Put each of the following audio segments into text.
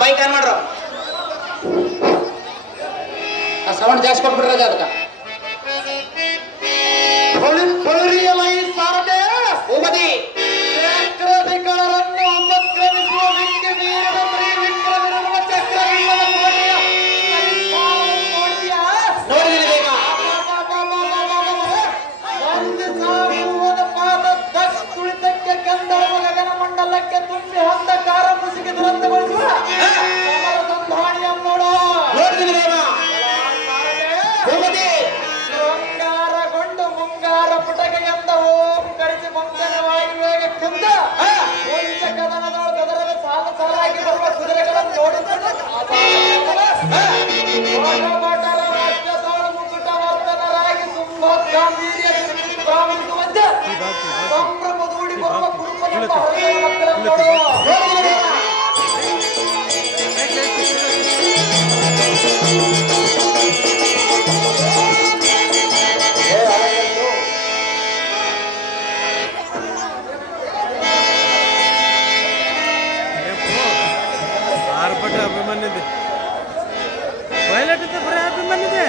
Bike ಏನ್ ಮಾಡ್ರು sound ಜಾಸ್ತಿ ಕೊಟ್ಬಿಡ್ರಿ ಅದಕ್ಕೆ ಭೂಮತಿ ಚಕ್ರಧಿಕಳರನ್ನು ಅಪಕ್ರಮಿಸುವ ವ್ಯಕ್ತಿ ವೀರನ ಪ್ರಿಯ ವಿಕ್ರಮಿರುವ ಚಕ್ರವಿಲ್ಲದ ಕೋಟೆಯ ನೋಡಿದಿರಿ ಬೇಗ ಒಂದು ಸಾಗುವದ ಪಾದ ದಕ್ಷ ತುಳಿತಕ್ಕೆ ಗಂಧರ್ವ ಗಗನ ಮಂಡಲಕ್ಕೆ ತುಂಬಿ ಹೊಂದಕಾರ ಮುಸಿಗೆ ದುರಂತಗೊಳಿಸುವ ಸಮರ ಸಂಧಾಣಿಯ ನೋಡೋ ನೋಡಿದಿರಿ ಬೇಗ ಭೂಮತಿ ಶೃಂಗಾರಗೊಂಡು ಮುಂಗಾರ ಪುಟಗೆ ಎಂದ ಓಂ ಕರಿಸಿ ಮಂಗನವಾಗಿ ವೇಗಕ್ಕಿಂತ ಕೊಂಚ ಕದನದೊಳು ಗದರದ ಸಾಲು ಸಾಲಾಗಿ ಬರುವ ಕುದುರೆಗಳನ್ನು ನೋಡುತ್ತದೆ ರಾಜ್ಯದೋಳು ಮುಕುಟವರ್ಧನರಾಗಿ ತುಂಬ ಗಾಂಭೀರ್ಯ ಪ್ರಾರಂಭಿಸುವಂತೆ ಸಂಭ್ರಮದೂಡಿ ಬರುವ ಕುರುಪನೆಂಬ ಹೃದಯ ಮಕ್ಕಳನ್ನು ಅಭಿಮಾನಿದೆ ವೈಲೆಟ್ ಬರೀ ಅಭಿಮಾನಿದೆ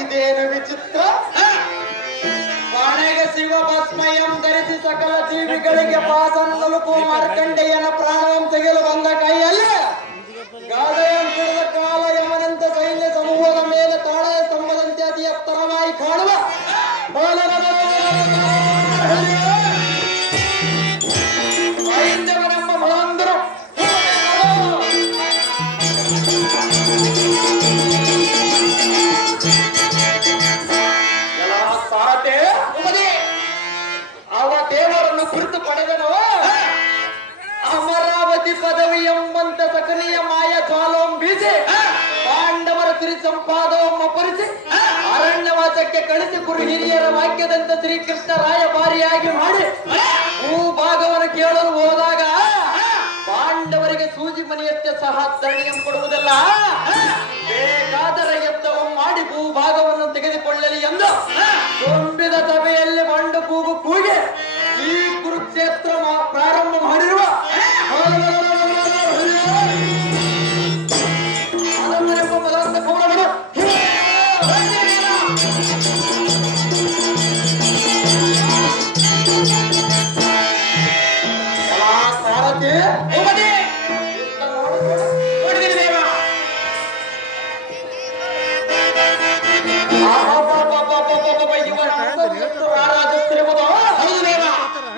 ಇದೇನು ವಿಚಿತ್ರ ಮನೆಗೆ ಶಿವ ಭಸ್ಮಯಂ ಧರಿಸಿ ಸಕಲ ಜೀವಿಗಳಿಗೆ ಪಾಸನ್ನಲು ಮಾರ್ಕಂಡೆಯನ ಪ್ರಾಣಂ ತೆಗೆಯಲು ಬಂದ ಕೈಯಲ್ಲಿ ಗಾದೆಯಂ ಹಿಡಿದ ಕಾಲ ಯಮನಂತ ಸೈನ್ಯ ಸಮೂಹದ ಮೇಲೆ ತಾಳೆಯ ಸ್ತಂಭದಂತೆ ಅತಿ ಎತ್ತರವಾಗಿ ಕಾಣುವ ಸೈನ್ಯವನೆಂಬ ಬಲವಂದರು ಅವ ದೇವರನ್ನು ಕುರಿತು ಪಡೆದನು ಅಮರಾವತಿ ಪದವಿ ಎಂಬಂತ ಸಕಲಿಯ ಮಾಯ ಜ್ವಾಲೋಂ ಬೀಸಿ ಪಾಂಡವರ ಕುರಿ ಸಂಪಾದವಂ ಅಪರಿಸಿ ಅರಣ್ಯವಾಸಕ್ಕೆ ಕಳಿಸಿ ಕುರು ಹಿರಿಯರ ವಾಕ್ಯದಂತ ಶ್ರೀಕೃಷ್ಣ ರಾಯಭಾರಿಯಾಗಿ ಮಾಡಿ ಭೂಭಾಗವನ್ನು ಕೇಳಲು ಹೋದಾಗ ಪಾಂಡವರಿಗೆ ಸೂಜಿ ಮನೆಯಷ್ಟೇ ಸಹ ಧರಣಿಯಂ ಕೊಡುವುದಲ್ಲ ಬೇಕಾದರೆ ಎತ್ತವಂ ಮಾಡಿ ಭೂಭಾಗವನ್ನು ತೆಗೆದುಕೊಳ್ಳಲಿ ಎಂದು ತುಂಬಿದ ಸಭೆಯಲ್ಲಿ ಬಂಡು ಕೂಗು ಕೂಗಿ ಈ ಕುರುಕ್ಷೇತ್ರ ಪ್ರಾರಂಭ ಮಾಡಿರುವ ಅದನ್ನೆಂಬ ಪದಾರ್ಥ ಪೌರಗಳು ಸಾರಥಿ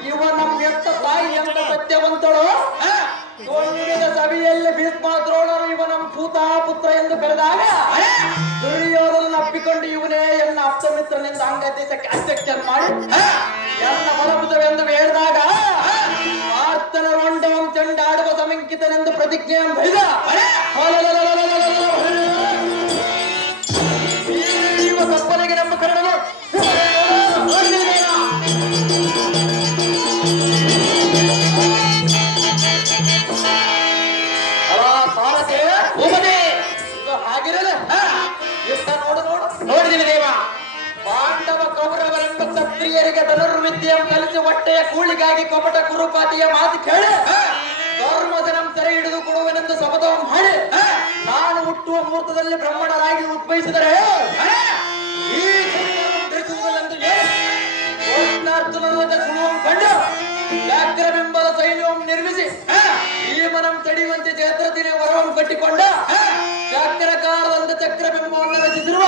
ಇವ ನಮ್ಮ ಎತ್ತ ತಾಯಿ ಎಂತ ಸತ್ಯವಂತಳು ತುಂಬಿದ ಸಭೆಯಲ್ಲಿ ಭೀಷ್ಮಾದ್ರೋಣರು ಇವ ನಮ್ಮ ಪೂತಾ ಪುತ್ರ ಎಂದು ಕರೆದಾಗ ದುರ್ಯೋಧನ ಅಪ್ಪಿಕೊಂಡು ಇವನೇ ಎನ್ನ ಅಪ್ತಮಿತ್ರನಿಂದ ಅಂಗ ದೇಶಕ್ಕೆ ಅಧ್ಯಕ್ಷ ಮಾಡಿ ಎನ್ನ ಬಲಭುತವೆಂದು ಹೇಳಿದಾಗ ಆರ್ತನ ರೋಂಡವಂ ಚಂಡಾಡುವ ಸಮಂಕಿತನೆಂದು ಪ್ರತಿಜ್ಞೆಯನ್ನು ಬೈದ ಇವ ತಪ್ಪನಿಗೆ ನಮ್ಮ ಕನ್ನಡನು ಇದು ಹಾಗಿರಲ್ಲ ಇಷ್ಟ ನೋಡಿದಿವಿ ದೇವ. ಪಾಂಡವ ಕೌರವರೆಂಬ ಕ್ಷತ್ರಿಯರಿಗೆ ಧನುರ್ವಿದ್ಯೆ ಕಲಿಸಿ ಹೊಟ್ಟೆಯ ಕೂಳಿಗಾಗಿ ಕಪಟ ಕುರುಪಾತಿಯ ಮಾತು ಕೇಳಿ ಧರ್ಮದನಂ ಸೆರೆ ಹಿಡಿದು ಕೊಡುವೆನೆಂದು ಶಪಥ ಮಾಡಿ ನಾನು ಹುಟ್ಟುವ ಮುಹೂರ್ತದಲ್ಲಿ ಬ್ರಹ್ಮಣರಾಗಿ ಉದ್ಭವಿಸಿದರೆ ಈ ತಿಳಿಸುವುದೆಂದು ಕಂಡು ವ್ಯಾಘ್ರವೆಂಬ ಸೈನ್ಯವನ್ನು ನಿರ್ಮಿಸಿ ಭೀಮನಂ ತಡೆಯುವಂತೆ ಚೇತ್ರತಿನಿ ವರವನ್ನು ಕಟ್ಟಿಕೊಂಡ ಚಕ್ರಕಾರದಂತ ಚಕ್ರಬಿಂಬವನ್ನು ರಚಿಸಿರುವ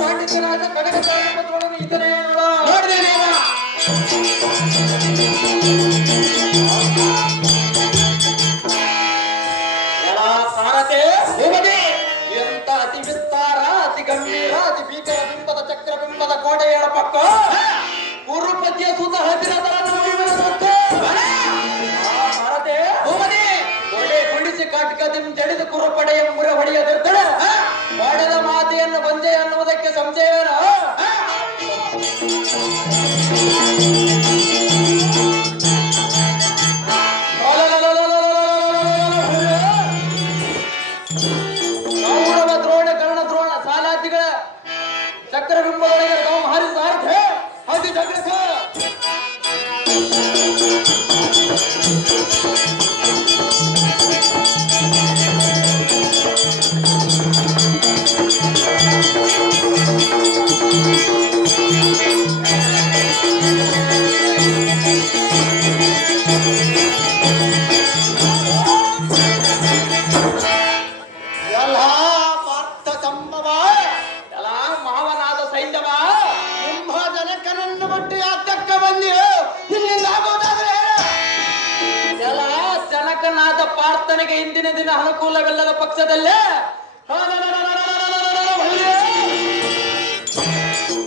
ಪಾಂಡಿತರಾದ ಕನಕ ಸಾರಪತ್ರವನ್ನು ಇದನ್ನೇ ನೋಡಿದೆ. ಸಾರಥೆ ಎಂತ ಅತಿ ವಿಸ್ತಾರ, ಅತಿ ಗಂಭೀರ, ಅತಿ ಭೀಕರ ಬಿಂಬದ ಚಕ್ರಬಿಂಬದ ಕೋಟೆಯ ಪಕ್ಕ ಗುರುಪತಿಯ ಸೂತ ಸಾರಥೆ ಕೊಡೆ ಕುಡಿಸಿ ಕಾಟಕದಿಂದ ತೆಳೆದು ಕುರುಪಡೆಯ ಮುರ ಹೊಡೆಯದಿರ್ತಾಳೆ. ಮಾಡದ ಮಾತೆಯನ್ನು ಬಂದೆ ಅನ್ನುವುದಕ್ಕೆ ಸಂಶಯವೇನ? ಕೌರವ ದ್ರೋಣ ಕರ್ಣ ದ್ರೋಣ ಸಾಲಾತಿಗಳ ಚಕ್ರಬಿಂಬಗಳಿಗೆ ಹಾರಿ ಸಾರಥೆ ಹಾಗೆ ಜಗತ್ತ ಪಾರ್ಥನಿಗೆ ಇಂದಿನ ದಿನ ಅನುಕೂಲವಿಲ್ಲದ ಪಕ್ಷದಲ್ಲೇ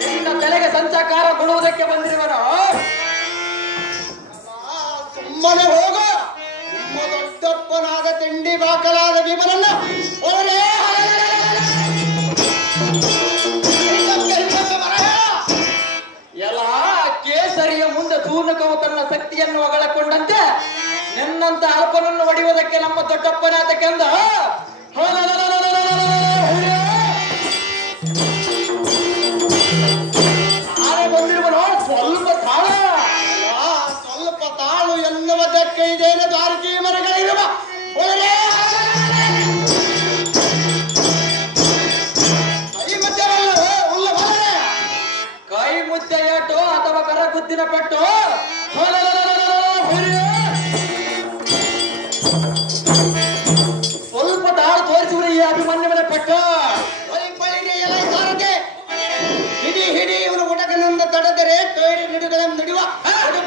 ನಿನ್ನ ತಲೆಗೆ ಸಂಚಕಾರ ಕೊಡುವುದಕ್ಕೆ ಬಂದಿರುವನು. ಸುಮ್ಮನೆ ಹೋಗ. ನಿಮ್ಮ ದೊಡ್ಡಪ್ಪನಾದ ತಿಂಡಿ ಬಾಕಲಾದ ವಿಮಲನ್ನ ಎಲ್ಲ ಕೇಸರಿಯ ಮುಂದೆ ಸೂನಕವು ತನ್ನ ಶಕ್ತಿಯನ್ನು ಹೊಗಳಕೊಂಡಂತೆ ನಿನ್ನಂತ ಅಲ್ಪನನ್ನು ಹೊಡೆಯುವುದಕ್ಕೆ ನಮ್ಮ ದೊಡ್ಡಪ್ಪನಾದ ಕೆಂದ ಬಂದಿರುವನು. ಸ್ವಲ್ಪ ತಾಳು ಎನ್ನುವುದಕ್ಕೆ ಇದೇನು ದ್ವಾರಕಿ ಮರಗಳಿರುವ ಕೈ ಮುದ್ದೆಯಟು ಅಥವಾ ಕರಗುದ್ದಿನ ಪಟ್ಟು ಸ್ವಲ್ಪ ತಾಳು ತೋರಿಸುವ ಈ ಅಭಿಮನ್ಯುವಿನ ಪಟ್ಟು ಹಿಡಿ ಹಿಡಿ ಇವನು ಉಡಗನಿಂದ ತಡೆದರೆ ಕೈಡಿ ನಿಡುಗಳನ್ನು ನಡೆಯುವ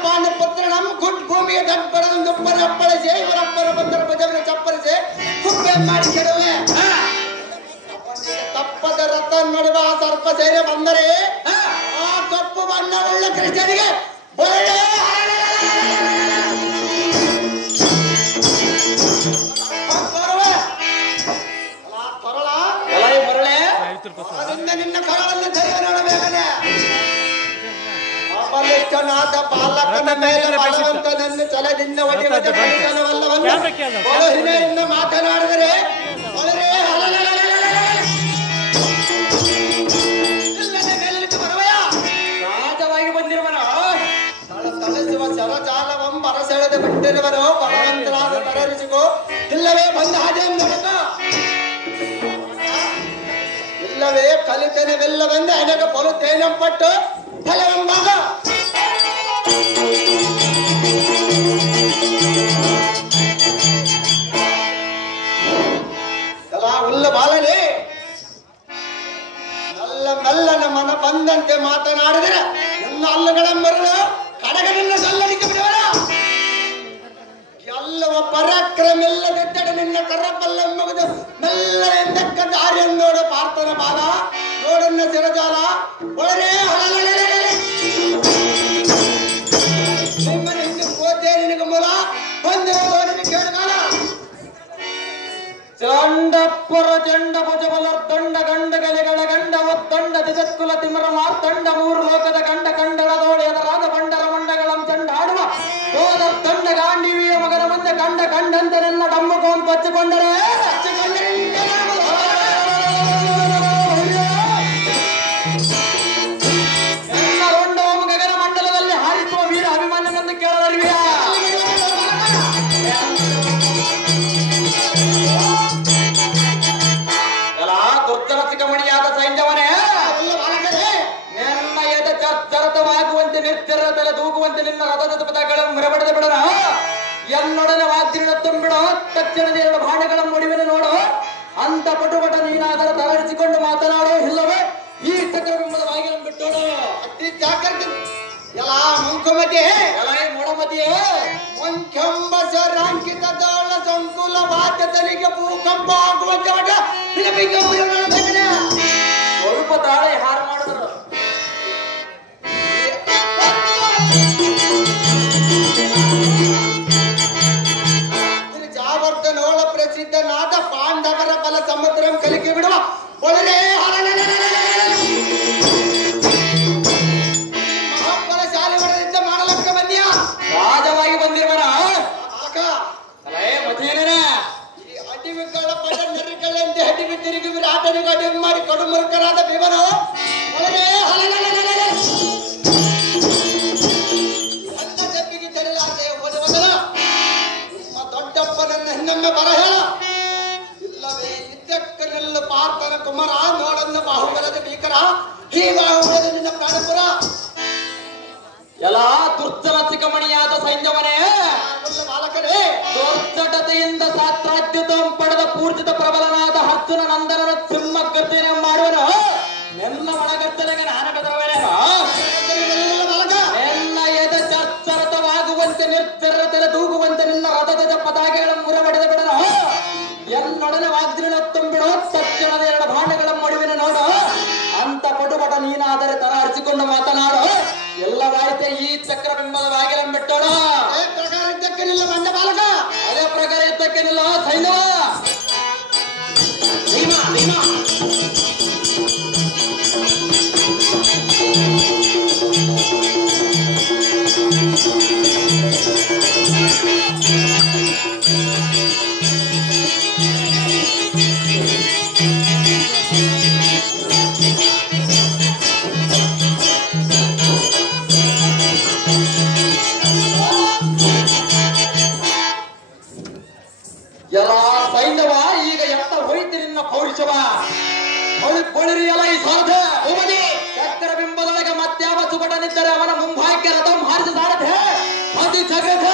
ಪಾನ ಪತ್ರಂ ಗುಡ್ ಭೂಮಿಯ ದಪ್ಪಡನ್ನು ದುಪ್ಪರ ಅಪ್ಪಳಿಸಿ ಇವರಪ್ಪರ ಬಂದರ ಭಜವನ್ನು ಚಪ್ಪರಿಸಿ ಕುಪ್ಪೆ ಮಾಡಿ ಕೆಡುವೆ. ತಪ್ಪದ ರಥ ನಡುವ ಸರ್ಪ ಸೇರೆ ಬಂದರೆ ಆ ಕಪ್ಪು ಬಣ್ಣವುಳ್ಳ ಕೃಷ್ಣನಿಗೆ ಒಳ್ಳೆ ನಿನ್ನ ಕರಳನ್ನು ಧೈರ್ಯ ನೋಡಬೇಕನೆ. ಅಪಲಿಷ್ಟನಾದ ಬಾಲಕನ ಮೇಲೆ ಬಲವಂತನನ್ನು ಛಲದಿಂದ ಒಡೆಯುವುದು ಬಲಹೀನೆಯಿಂದ ಮಾತನಾಡಿದರೆ ರಾಜವಾಗಿ ಬಂದಿರುವನು. ತಳಿಸುವ ಶರಜಾಲವಂ ಅರಸೆಳೆದು ಬಿಟ್ಟಿರುವನು. ಭಗವಂತನಾದ ತರರಿಸಿಕೋ ಇಲ್ಲವೇ ಬಂದ ಹಾಗೆ ನೋಡಿಕ ಇಲ್ಲವೇ ಕಲಿತನವೆಲ್ಲವೆಂದು ಅನೇಕ ಪೊಲುತ್ತೇನಂಪಟ್ಟು ಫಲವೆಂಬಾಗ ಕಲಾ ಉಲ್ಲ ಬಾಲನೆ ಮೆಲ್ಲ ಮೆಲ್ಲನ ಮನ ಬಂದಂತೆ ಮಾತನಾಡಿದರೆ ನನ್ನ ಅಲ್ಲಗಳೆಂಬರು ಕಡಗನಿಂದ ಸಲ್ಲಡಿಕೆ ಬಿಡುವರ ಎಲ್ಲವ ಪರಾಕ್ರಮೆಲ್ಲದಿದ್ದಡೆ ನಿನ್ನ ಕರ್ರಬಲ್ಲೆಂಬುದು ಮೆಲ್ಲ ಎಂದಕ್ಕ ದಾರಿಯನ್ನೋಡು ಪಾರ್ಥನ ಬಾಲ ನೋಡನ್ನ ಸಿರಜಾಲ ಒಳನೇ ನಿಮ್ಮನೆ ಹಿಂದೆ ಕೋತೆ ನಿನಗೆ ಮೂಲ ಬಂದು ಕೇಳಗಾಲ ಚಂಡಪ್ಪರ ಚಂಡ ಭುಜಬಲರ್ ದಂಡ ಗಂಡ ಗಲೆಗಳ ಗಂಡ ಒತ್ತಂಡ ದಿಗತ್ಕುಲ ತಿಮರ ಮಾರ್ತಂಡ ಮೂರು ಲೋಕದ ಗಂಡ ಕಂಡಳದೋಡೆ ಅದರಾದ ಬಂಡ ಕಂಡಂತೆ ನನ್ನ ಡಮ್ಮುಕೊಂಡು ಹಚ್ಚಿಕೊಂಡರೆ ನನ್ನ ರುಂಡೋಮ ಗಗನ ಮಂಡಲದಲ್ಲಿ ಹಾರಿಸುವ ವೀರ ಅಭಿಮನ್ಯನೆಂದು ಕೇಳಲಿವೆಯಾ? ಎಲ್ಲ ದುರ್ಜನಸಿಕ ಮಣಿಯಾದ ಸೈನ್ಯವನೇ, ನನ್ನ ಎದೆ ಚರ್ಚರತವಾಗುವಂತೆ ನಿರ್ತಿರತಲೆ ತೂಗುವಂತೆ ನಿನ್ನ ರಥದ ಪದಗಳನ್ನು ಮುರಬಡದೆ ಬಿಡೋಣ. ಎನ್ನೊಡನೆ ವಾಗ್ದಿನ ತುಂಬಿಡೋ ತಕ್ಷಣದ ಎರಡು ಬಾಣಗಳ ಮುಡಿವಿನ ನೋಡು. ಅಂತ ಪಟುಪಟ ನೀನಾದರ ತಲರಿಸಿಕೊಂಡು ಮಾತನಾಡೋ, ಇಲ್ಲವೇ ಈ ಚಕ್ರಬಿಂಬದ ಬಾಗಿಲನ್ನು ಬಿಟ್ಟೋಡು. ಅತಿ ಜಾಗ್ರತೆ ಎಲ್ಲ ಮುಂಕುಮತಿ ಎಲ್ಲ ಮೊಡಮತಿಯೇ ಮುಂಕೆಂಬ ಸರಾಂಕಿತದಳ ಸಂಕುಲ ಬಾಧ್ಯತನಿಗೆ ಭೂಕಂಪ ಆಗುವಂತೆ ಸ್ವಲ್ಪ ತಾಳೆ ಹಾರು ಮಾಡಿದ್ರು. ಜಾವರ್ಧನೋಳ ಪ್ರಸಿದ್ಧನಾದ ಪಾಂಡವರ ಬಲ ಸಮುದ್ರಂ ಕಲಿಕೆ ಬಿಡುವ ಒಳ್ಳೆ ಮಹಾಬಲಶಾಲಿ ಹೊಡೆದಿದ್ದ ಮಾಡಲಕ್ಕ ಬಂದ್ಯ ರಾಜವಾಗಿ ಬಂದಿರುವನ ಮತ್ತೇನ ಈ ಅಡಿವಿಗಳ ಪದ ನೆರಿಗಳೆಂದು ಹಡಿವಿ ತಿರುಗಿ ವಿರಾಟನಿಗೆ ಅಡಿವಿ ಮಾಡಿ ಕಡುಮುರುಕರಾದ ಭೀಮನು ಒಳಗೆ ನನ್ನ ಜಗ್ಗಿಗೆ ತೆರಳಾದೆ ಹೋದ ಮೊದಲ ನಿಮ್ಮ ದೊಡ್ಡಪ್ಪನನ್ನ ಹೆಣ್ಣೊಮ್ಮೆ ಬರ ಹೇಳ, ಇಲ್ಲವೇ ಇದ್ದಕ್ಕನೆಲ್ಲ ಪಾರ್ಥನ ಕುಮಾರ ನೋಡನ್ನ ಬಾಹುಬಲದ ಭೀಕರ ಈ ಬಾಹುಬಲದ ನಿನ್ನ ಪ್ರಾಣಪುರ. ಎಲ್ಲ ದುರ್ಜನಸಿಕ ಮಣಿಯಾದ ಸೈನ್ಯವನೇ, ಬಾಲಕರೇ ದುರ್ಜಟತೆಯಿಂದ ಸಾತ್ರಾಜ್ಯತ ಪಡೆದ ಪೂರ್ಜಿತ ಪ್ರಬಲನಾದ ಅರ್ಜುನ ನಂದನನ ಸಿಂಹ ಗರ್ಜನೆ ಮಾಡುವನು. ನೆಲ್ಲ ಒಳಗತ್ತನೆಗೆ ನಾನು ಬೆದರವೇನೇನು? ಎಲ್ಲ ಎದ ಚರ್ಚರತವಾಗುವಂತೆ ನಿರ್ಜರತೆಲೆ ತೂಗುವಂತೆ ನಿನ್ನ ರಥದ ಪತಾಕೆಗಳನ್ನು ಮುರಬಡಿದ ಬಿಡನು. ಎನ್ನೊಡನೆ ವಾಗ್ದಿನ ತುಂಬಿಡೋ ತಕ್ಷಣದ ಎರಡು ಬಾಣಗಳ ಮುಡಿವಿನ ನೋಡು. ಅಂತ ಪಟುಪಟ ನೀನಾದರೆ ತರ ಹರಿಸಿಕೊಂಡು ಮಾತನಾಡು. ಎಲ್ಲವಾಯ್ತೆ ಈ ಚಕ್ರಬಿಂಬದ ಬಾಗಿಲನ್ನು ಬಿಟ್ಟೋಣ. ಪ್ರಕಾರ ಇದ್ದಕ್ಕೇನಿಲ್ಲ ಬಂಡ ಬಾಲಕ, ಅದೇ ಪ್ರಕಾರ ಇದ್ದಕ್ಕೇನಿಲ್ಲ ಸೈನ್ಯವ. ಎಲ್ಲ ಸೈನ್ಯವ ಈಗ ಎತ್ತ ಹೋಯ್ತು ನಿನ್ನ ಪೌರುಷವ. ಹೊಳಿರಿ ಎಲ್ಲ ಈ ಸಾರಥ ಚಕ್ರಬಿಂಬದೊಳಗೆ ಮತ್ಯಾವ ಸುಬಟನಿದ್ದರೆ ಅವನ ಮುಂಭಾಗ್ಯ ರಥಂ ಹಾರಿಸಿ ಸಾರಥೆ ಅತಿ ಜಗಥ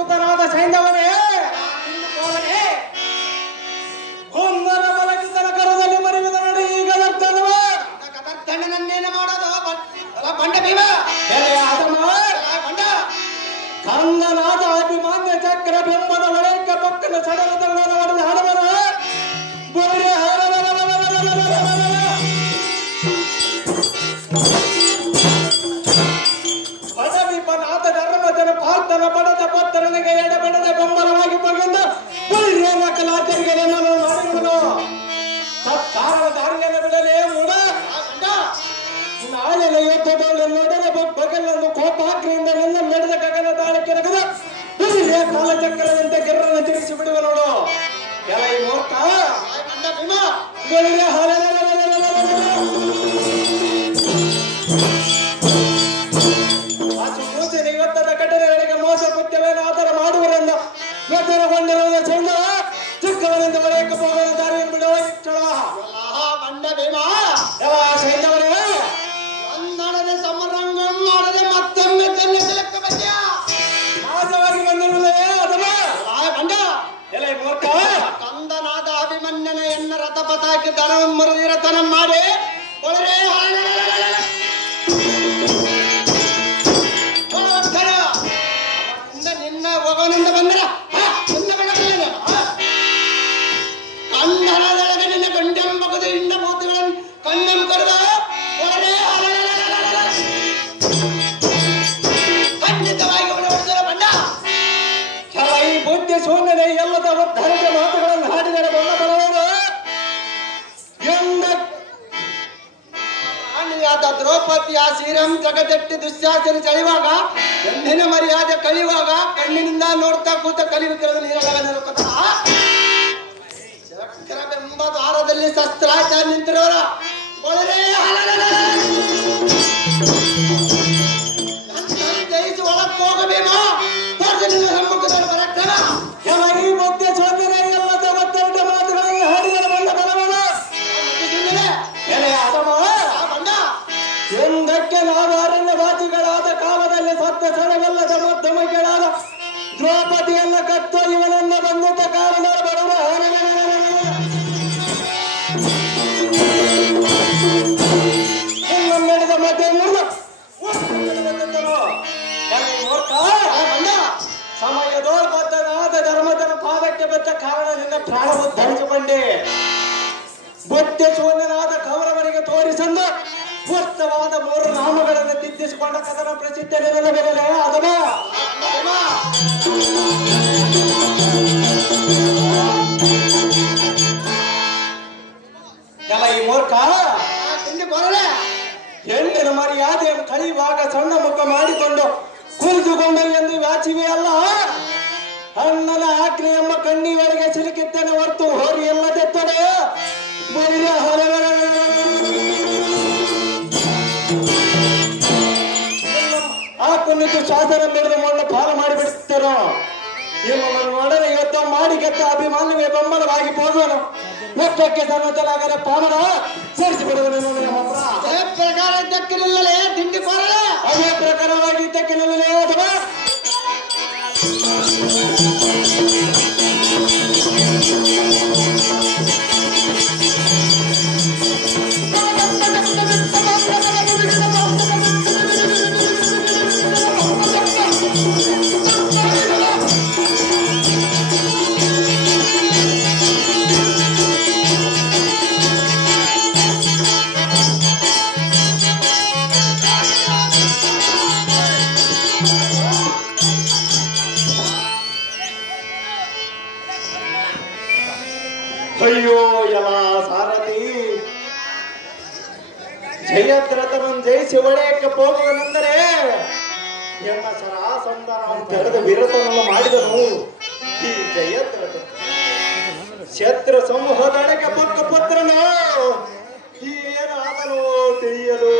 ಉತ್ತರವಾದ ಸೈನ್ಯವನೇ ಕುಂದನ ಬಲಕಿಂದನ ಕರದಲ್ಲಿ ಮರಿವಿದ ನೋಡಿ ಈಗ ಕದರ್ತಣ್ಣನನ್ನೇನು ಮಾಡೋದು ಬಂಡ ಭೀಮ ಬಂಡ ಕಂದನಾದ ಅಭಿಮಾನ್ಯ ಚಕ್ರ ಬಿಂಬದ ಒಳಕ ಪಕ್ಕದ ಸಡಲದೊಳಗೆ ಹೊಡೆದ ಹಡವರ ಗೋರೆ ಬಡವಿಪನಾಥ ಧರ್ಮಜನ ಪಾರ್ಥನ ಪಡದ ಪತ್ತರನಿಗೆ ಎಡ ಬಡದ ಬೆಂಬಲವಾಗಿ ಬಂದ ಕಲಾಚರಿಗೆ ನನ್ನನ್ನು ಮಾಡಿರುವುದು ಸತ್ಕಾರದ ದಾರಿಯನ್ನು ಬಿಡಲೇ ಮೂಡ. ನಾಳಿನ ಯುದ್ಧದಲ್ಲಿ ನಡೆದ ಬಗಲನ್ನು ಕೋಪಾಗ್ನಿಯಿಂದ ನಿನ್ನ ನಡೆದ ಗಗನ ತಾಳಕ್ಕೆ ನಗದ ಕಾಲಚಕ್ರದಂತೆ ಗಿರ್ರನ್ನು ತಿರುಗಿಸಿ ಬಿಡುವ ನೋಡು. ಕೆಲ ಈ ಮೂರ್ಖ ಇವತ್ತದ ಕಟ್ಟಡಗಳಿಗೆ ಮೋಸ ಕೃತ್ಯವೇನು ಆತರ ಮಾಡುವರೆಂದು ನಿರ್ಧಾರಗೊಂಡಿರುವ ಚಂದ ಚಿಕ್ಕವರಿಂದ ಬರೆಯಕ್ಕೆ ಹೋಗೋಣ ದಾರಿಯನ್ನು ಬಿಡುವ ಇಷ್ಟಳ ಬಂಡ ಭೀಮ ಸೈನ್ಯವರೇ ಕನ್ನಡದ ಸಮರಂಗಂ ಮಾಡದೆ ಮತ್ತೊಮ್ಮೆ ತನ್ನಲೆಕ್ಕ ಬಂದ್ಯ ನಾಶವಾಗಿ ಬಂದಿರುವುದೇ ಅದರ ಬಂಡ ಎಲ್ಲ ಮೂರ್ಖ ಕಂದನಾದ ಅಭಿಮನ್ಯನ ಎನ್ನ ರಥ ಪತಾಕಿ ದರವನ್ನು ಮುರಿದಿರತನ ಮಾಡಿ ಒಳರೆ ರಾಣಿಯಾದ ದ್ರೌಪದಿಯ ಶ್ರೀರಾಮ್ ಜಗದಟ್ಟಿ ದುಶ್ಯಾಸನ ಸೆಳೆಯುವಾಗ ಹೆಣ್ಣಿನ ಮರ್ಯಾದೆ ಕಳೆಯುವಾಗ ಕಣ್ಣಿನಿಂದ ನೋಡ್ತಾ ಕೂತ ಕಲಿಯುತ್ತಿರೋದು ನೀರಗತ್ತ ಚಕ್ರವೆಂಬ ದ್ವಾರದಲ್ಲಿ ಶಸ್ತ್ರಾಚಾರ ನಿಂತಿರೋರ ಜಯಿಸಿ ಒಳಕ್ಕೆ ಹೋಗಬೇಕೋ ನಿನ್ನ ಸಮ್ಮುಖದಲ್ಲಿ ಬರಕ್ರಮ ಈ ಮಧ್ಯೆ ಸೋದರ ಎಲ್ಲದ ಮತ್ತೆರಡ ಮಾತುಗಳನ್ನು ಹಾಡಿದರೆ ಬಂದ ಬರವಲ್ಲ ಎಂದಕ್ಕೆ ನಾವಾರಣ್ಯ ವಾಸಿಗಳಾದ ಕಾಲದಲ್ಲಿ ಸತ್ಯ ಸಣವಲ್ಲದ ಮಧ್ಯಮಗಳಾದ ದ್ರೌಪದಿಯನ್ನ ಕತ್ತೋ ಇವನನ್ನ ಬಂದಿದ್ದ ಕಾಲದಲ್ಲಿ ಬರುವ ನಡೆದ ಮಧ್ಯೆ ಸಮಯದೋರ್ಬದ್ಧನಾದ ಧರ್ಮದನ ಪಾದಕ್ಕೆ ಬೆತ್ತ ಕಾರಣದಿಂದ ಪ್ರಾಣವು ಧರಿಸಿಕೊಂಡೆ ಬುದ್ಧಿ ಶೂನ್ಯನಾದ ಕೌರವರಿಗೆ ತೋರಿಸಂದು ಸ್ಪಷ್ಟವಾದ 3 ನಾಮಗಳನ್ನು ತಿದ್ದಿಸಿಕೊಂಡ ಕಥನ ಪ್ರಸಿದ್ಧ ನೆಲದ ಮೇಲೆ ಅದಮ ಕೆಲ ಈ ಮೂರ್ಖ ಹೆಣ್ಣಿನ ಮರ್ಯಾದೆಯನ್ನು ಕಳೆಯುವಾಗ ಸಣ್ಣ ಮುಖ ಮಾಡಿಕೊಂಡು ಕುಳಿತುಕೊಂಡು ಎಂದು ವ್ಯಾಚಿವೆ ಅಲ್ಲ ಅಣ್ಣನ ಆಜ್ಞೆ ಎಂಬ ಕಣ್ಣಿವರೆಗೆ ಸಿಲುಕಿದ್ದೇನೆ ಹೊರತು ಹೋರಿ ಎಲ್ಲ ತೆತ್ತಡೆ ಆ ಕುಣಿತು ಶಾಸನ ನಡೆದ ಮಣ್ಣು ಪಾಲು ಮಾಡಿಬಿಡುತ್ತಾರೋ ಇವನನ್ನು ನೋಡಲು ಯುದ್ಧ ಮಾಡಿ ಗೆದ್ದ ಅಭಿಮಾನವೇ ಬೆಂಬಲವಾಗಿ ಹೋಗುವನು ಮುಖಕ್ಕೆ ಸನ್ನತಲಾಗದ ಪಾಮನ ಸೇರಿಸಿಬಿಡುವನು ನಮ್ಮ ಪ್ರಕಾರ ಇದ್ದಕ್ಕಿರಲೇ ತಿಂಡಿ ಕೊರಲೆ ಅದೇ ಪ್ರಕಾರವಾಗಿ ಇದ್ದಕ್ಕಿರಲೇ ಅಥವಾ ಅಯ್ಯೋ ಎಲ್ಲ ಸಾರಥಿ ಜಯದ್ರಥನನ್ನು ಜಯಿಸಿ ಒಡೆಯಕ್ಕೆ ಹೋಗುವನೆಂದರೆ ಎನ್ನ ಸರಾಸಂಧಾನವನ್ನು ತೆರೆದ ವಿರತನನ್ನು ಮಾಡಿದನು ಈ ಜಯದ್ರಥ ಶತ್ರು ಸಮೂಹದೊಳಗೆ ಪಕ್ಕ ಪುತ್ರನು ಏನಾದನು ತಿಳಿಯಲು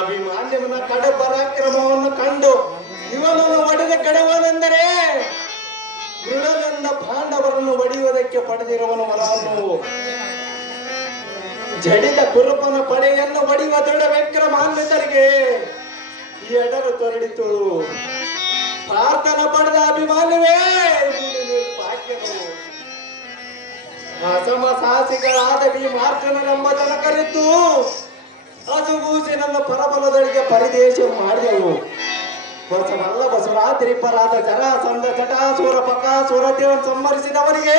ಅಭಿಮಾನ್ಯವನ ಕಡ ಪರಾಕ್ರಮವನ್ನು ಕಂಡು ಇವನನ್ನು ಒಡೆದ ಕಡೆವನೆಂದರೆ ಮೃಡನಿಂದ ಪಾಂಡವರನ್ನು ಒಡೆಯುವುದಕ್ಕೆ ಪಡೆದಿರುವನು ವರವನ್ನು ಜಡಿದ ಕುರುಪನ ಪಡೆಯನ್ನು ಒಡೆಯುವ ದೃಢ ವಿಕ್ರಮಾನ್ವಿತರಿಗೆ ಎಡರು ತೊರಡಿತು ಪ್ರಾರ್ಥನ ಪಡೆದ ಅಭಿಮಾನವೇ ಭಾಗ್ಯನು ಅಸಮ ಸಾಹಸಿಗಳಾದ ಭೀಮಾರ್ಜುನನೆಂಬ ಜನಕರಿದ್ದು ಅಸುಗೂಸಿ ನನ್ನ ಪರಬಲದೊಳಗೆ ಪರಿದೇಶ ಮಾಡಿದೆವು ಬಸವಲ್ಲ ಬಸವರಾತ್ರಿಪರಾದ ಜರಾಸಂಧ ಜಟಾಸುರ ಬಕಾಸುರ ದೇವನ್ ಸಂಹರಿಸಿದವರಿಗೆ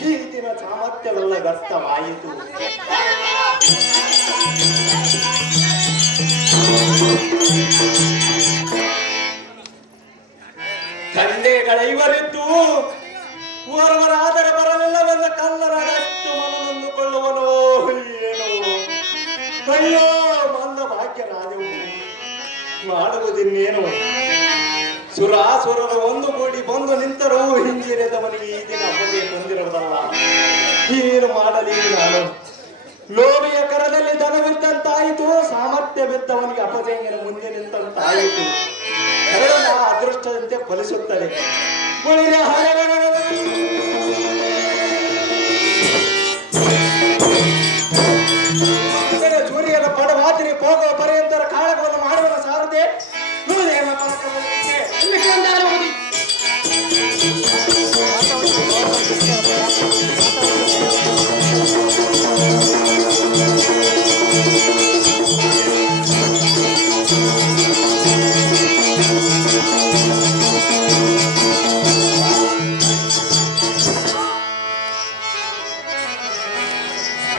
ಈ ದಿನ ಸಾಮರ್ಥ್ಯವೆಲ್ಲ ವ್ಯರ್ಥವಾಯಿತು ತಂದೆಗಳೈವರಿದ್ದು ಓರ್ವರಾದರೆ ಬರಲಿಲ್ಲವೆಂದ ಕಲ್ಲರಷ್ಟು ಮನನೊಂದುಕೊಳ್ಳುವನೋ ಏನು ಅಯ್ಯೋ ಮಂದ ಭಾಗ್ಯರಾದೆವು ಮಾಡುವುದಿನ್ನೇನು ಸುರಾಸುರರು ಒಂದು ಕೂಡಿ ಬಂದು ನಿಂತರೂ ಹಿಂಜಿರಿದವನಿಗೆ ಈ ದಿನ ಅಪ್ಪಗೆ ಬಂದಿರುವುದಲ್ಲ ಏನು ಮಾಡಲಿ ನಾನು ಲೋಭಿಯ ಕರದಲ್ಲಿ ಧನವಿದ್ದಂತಾಯಿತು ಸಾಮರ್ಥ್ಯವಿದ್ದವನಿಗೆ ಅಪಜಯಂಗನ ಮುಂದೆ ನಿಂತಂತಾಯಿತು ಕರಣ ಅದೃಷ್ಟದಂತೆ ಫಲಿಸುತ್ತದೆ ಸೂರ್ಯನ ಪಡವಾತಿನಿ ಹೋಗುವ ಪರ್ಯಂತರ ಕಾಳಗವನ್ನು ಮಾಡುವ ಸಾರದೆ